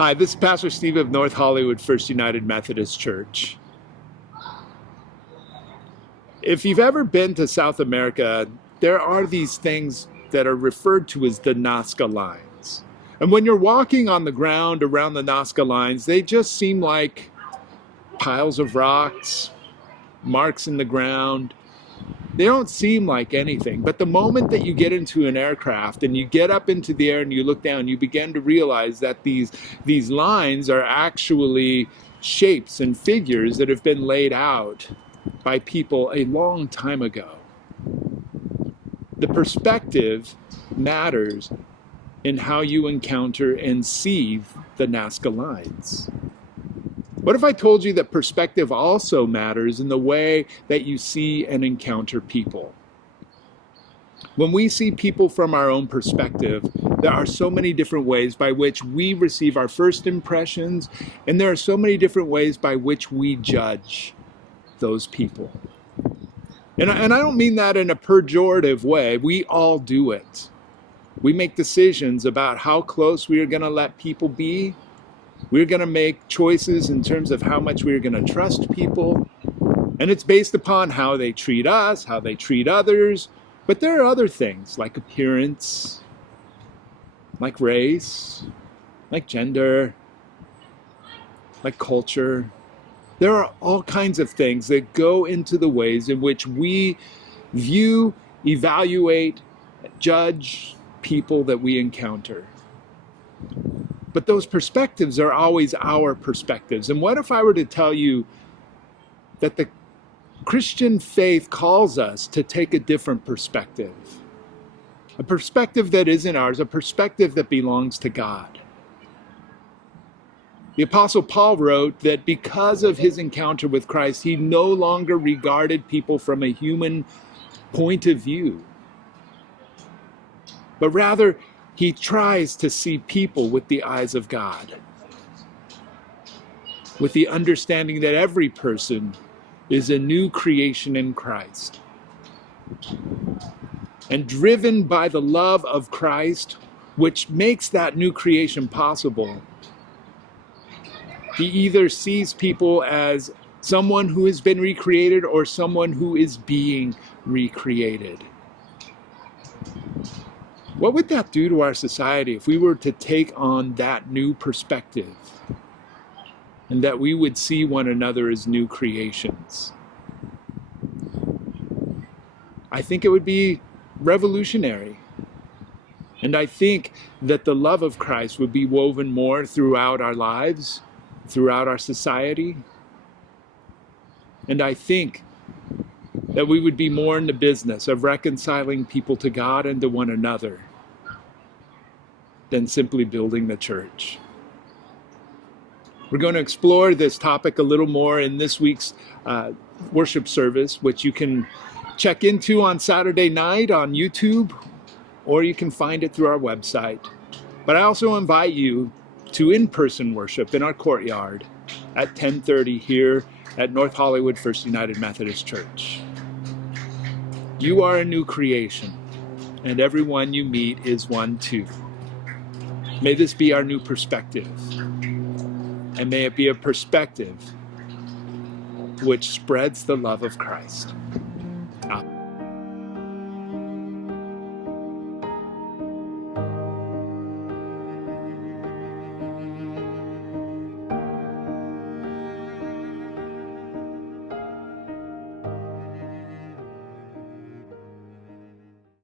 Hi, this is Pastor Steve of North Hollywood First United Methodist Church. If you've ever been to South America, there are these things that are referred to as the Nazca lines. And when you're walking on the ground around the Nazca lines, they just seem like piles of rocks, marks in the ground. They don't seem like anything, but the moment that you get into an aircraft and you get up into the air and you look down, you begin to realize that these lines are actually shapes and figures that have been laid out by people a long time ago. The perspective matters in how you encounter and see the Nazca lines. What if I told you that perspective also matters in the way that you see and encounter people? When we see people from our own perspective, there are so many different ways by which we receive our first impressions, and there are so many different ways by which we judge those people. And I don't mean that in a pejorative way. We all do it. We make decisions about how close we are going to let people be. We're going to make choices in terms of how much we're going to trust people. And it's based upon how they treat us, how they treat others. But there are other things like appearance, like race, like gender, like culture. There are all kinds of things that go into the ways in which we view, evaluate, judge people that we encounter. But those perspectives are always our perspectives. And what if I were to tell you that the Christian faith calls us to take a different perspective? A perspective that isn't ours, a perspective that belongs to God. The Apostle Paul wrote that because of his encounter with Christ, he no longer regarded people from a human point of view, but rather he tries to see people with the eyes of God, with the understanding that every person is a new creation in Christ. And driven by the love of Christ, which makes that new creation possible, he either sees people as someone who has been recreated or someone who is being recreated. What would that do to our society if we were to take on that new perspective and that we would see one another as new creations? I think it would be revolutionary. And I think that the love of Christ would be woven more throughout our lives, throughout our society. And I think that we would be more in the business of reconciling people to God and to one another than simply building the church. We're going to explore this topic a little more in this week's worship service, which you can check into on Saturday night on YouTube, or you can find it through our website. But I also invite you to in-person worship in our courtyard at 10:30 here at North Hollywood First United Methodist Church. You are a new creation, and everyone you meet is one too. May this be our new perspective, and may it be a perspective which spreads the love of Christ.